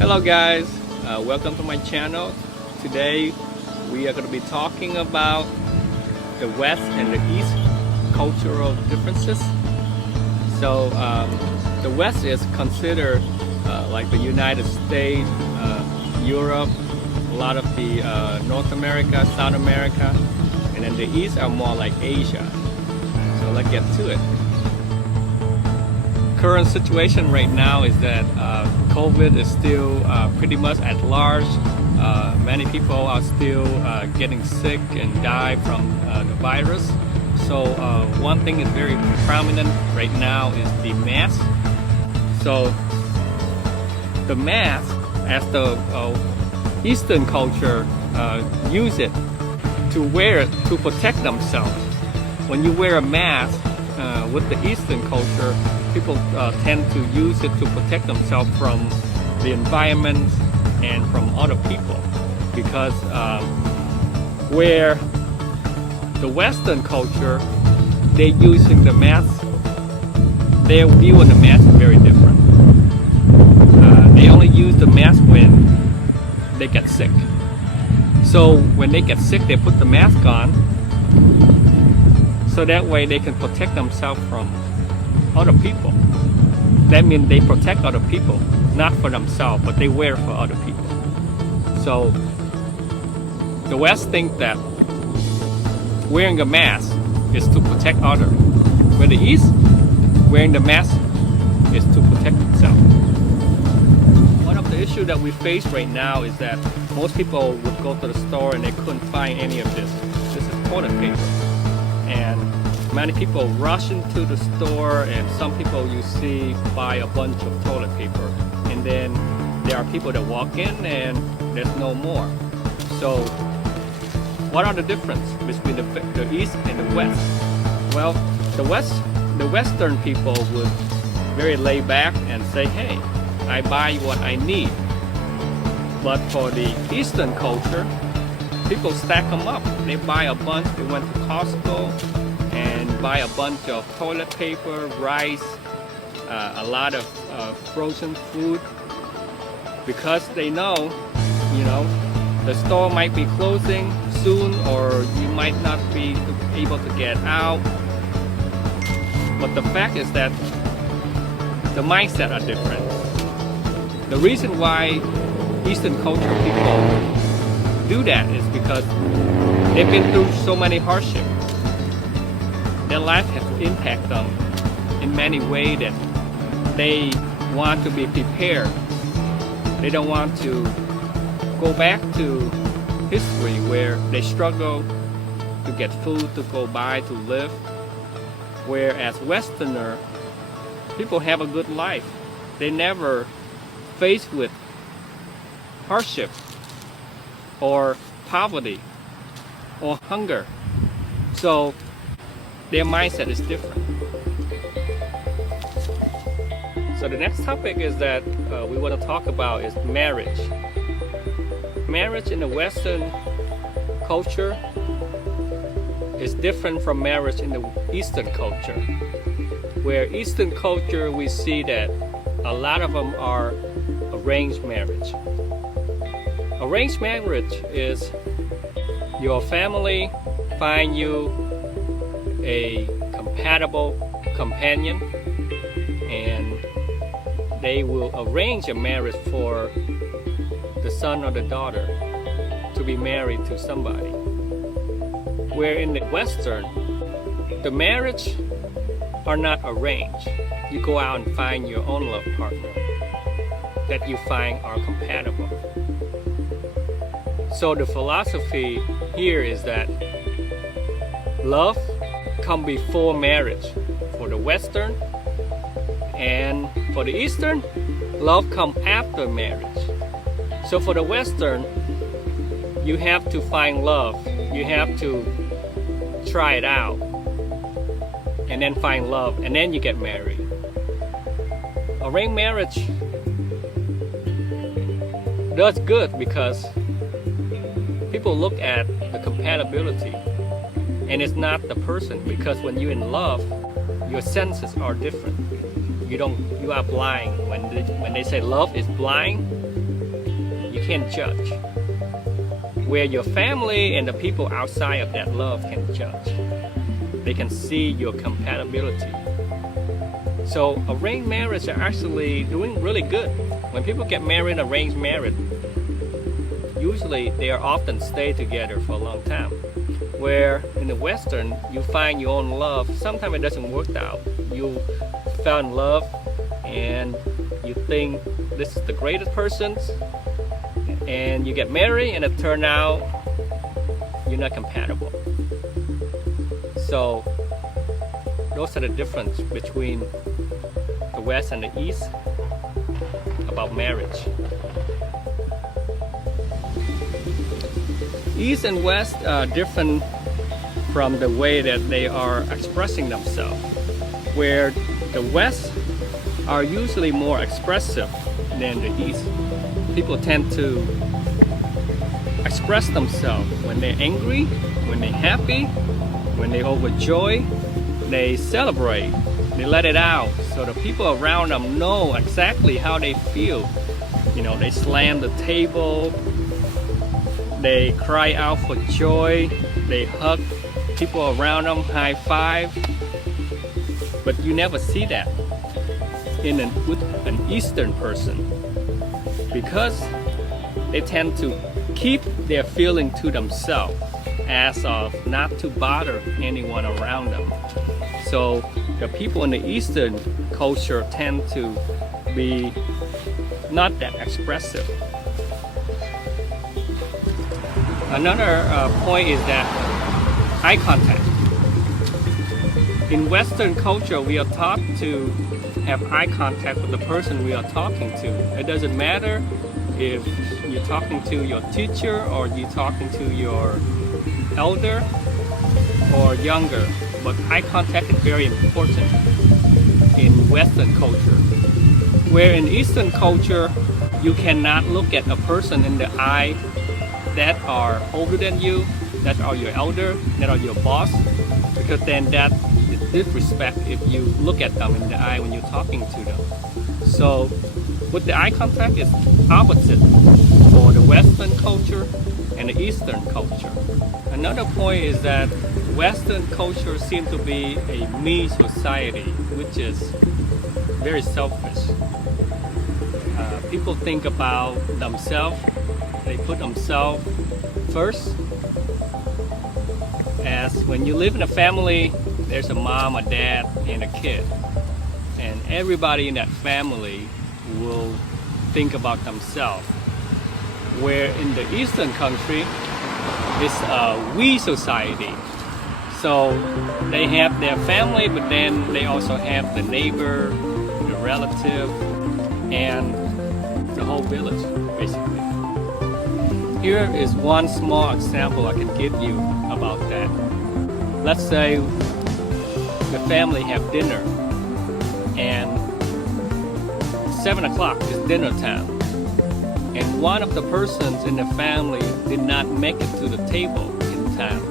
Hello guys, welcome to my channel. Today we are going to be talking about the West and the East cultural differences. So the West is considered like the United States, Europe, a lot of the North America, South America, and then the East are more like Asia. So let's get to it. Current situation right now is that COVID is still pretty much at large. Many people are still getting sick and die from the virus. So one thing is very prominent right now is the mask. So the mask, as the Eastern culture use it to wear it to protect themselves. When you wear a mask with the Eastern culture, people tend to use it to protect themselves from the environment and from other people, because where the Western culture, they're using the mask, their view on the mask is very different. They only use the mask when they get sick. So when they get sick, they put the mask on, so that way they can protect themselves from other people. That means they protect other people, not for themselves, but they wear for other people. So the West think that wearing a mask is to protect others, where the East, wearing the mask is to protect itself. One of the issues that we face right now is that most people would go to the store and they couldn't find any of this. This is toilet paper. And many people rush into the store, and some people you see buy a bunch of toilet paper, and then there are people that walk in and there's no more. So what are the differences between the East and the West? Well, the Western people would very lay back and say, hey, I buy what I need. But for the Eastern culture, people stack them up. They buy a bunch. They went to Costco and buy a bunch of toilet paper, rice, a lot of frozen food, because they know, the store might be closing soon, or you might not be able to get out. But the fact is that the mindset are different. The reason why Eastern culture people do that is because they've been through so many hardships. Their life has impacted them in many ways that they want to be prepared. They don't want to go back to history where they struggle to get food, to go by, to live. Whereas Westerner, people have a good life. They never faced with hardship or poverty or hunger. So their mindset is different. So the next topic is that we want to talk about is marriage. Marriage in the Western culture is different from marriage in the Eastern culture. Where Eastern culture, we see that a lot of them are arranged marriage. Arranged marriage is your family find you a compatible companion, and they will arrange a marriage for the son or the daughter to be married to somebody. Where in the Western, the marriage are not arranged. You go out and find your own love partner that you find are compatible. So the philosophy here is that love come before marriage for the Western, and for the Eastern, love come after marriage. So for the Western, you have to find love, you have to try it out, and then find love, and then you get married. Arranged marriage does good because people look at the compatibility, and it's not the person, because when you're in love, your senses are different. You are blind. When they say love is blind, You can't judge. Where your family and the people outside of that love can judge. They can see your compatibility. So arranged marriage are actually doing really good. When people get married, arranged marriage, usually they are often stay together for a long time. Where in the Western, you find your own love. Sometimes it doesn't work out. You fell in love and you think this is the greatest person, and you get married and it turns out you're not compatible. So those are the difference between the West and the East about marriage. East and West are different from the way that they are expressing themselves. Where the West are usually more expressive than the East. People tend to express themselves when they're angry, when they're happy, when they're overjoyed. They celebrate, they let it out, so the people around them know exactly how they feel. You know, they slam the table, they cry out for joy, they hug people around them, high five. But you never see that with an Eastern person, because they tend to keep their feeling to themselves as of not to bother anyone around them. So the people in the Eastern culture tend to be not that expressive. Another point is that eye contact. In Western culture, we are taught to have eye contact with the person we are talking to. It doesn't matter if you're talking to your teacher or you're talking to your elder or younger, but eye contact is very important in Western culture. Where in Eastern culture, you cannot look at a person in the eye that are older than you, that are your elder, that are your boss, because then that is disrespect if you look at them in the eye when you're talking to them. So with the eye contact is opposite for the Western culture and the Eastern culture. Another point is that Western culture seems to be a me society, which is very selfish. People think about themselves, they put themselves first. As when you live in a family, there's a mom, a dad, and a kid. And everybody in that family will think about themselves. Where in the Eastern country, it's a we society. So they have their family, but then they also have the neighbor, the relative, and the whole village, basically. Here is one small example I can give you about that. Let's say the family have dinner and 7 o'clock is dinner time, and one of the persons in the family did not make it to the table in time.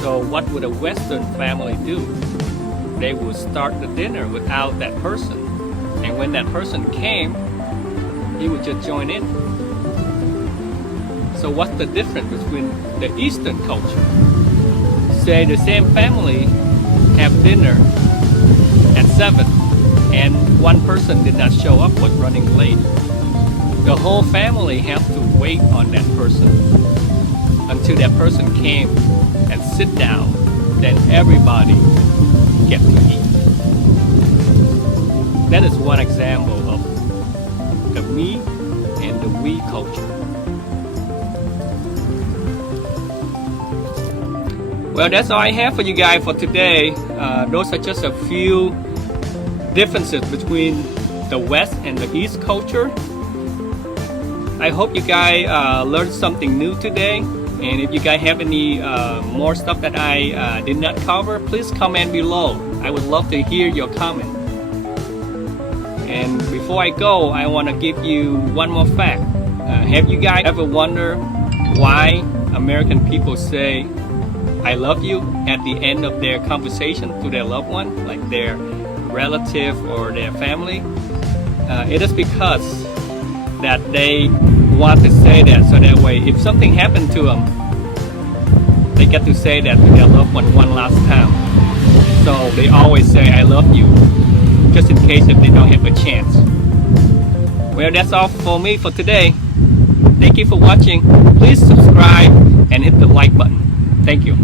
So what would a Western family do? They would start the dinner without that person, and when that person came, he would just join in. So what's the difference between the Eastern culture? Say the same family have dinner at 7 and one person did not show up, was running late. The whole family have to wait on that person until that person came and sit down. Then everybody get to eat. That is one example of the me and the we culture. Well, that's all I have for you guys for today. Those are just a few differences between the West and the East culture. I hope you guys learned something new today. And if you guys have any more stuff that I did not cover, please comment below. I would love to hear your comment. And before I go, I want to give you one more fact. Have you guys ever wondered why American people say I love you at the end of their conversation to their loved one, like their relative or their family? It is because that they want to say that, so that way if something happened to them, they get to say that to their loved one one last time. So they always say I love you, just in case if they don't have a chance. Well, that's all for me for today. Thank you for watching. Please subscribe and hit the like button. Thank you.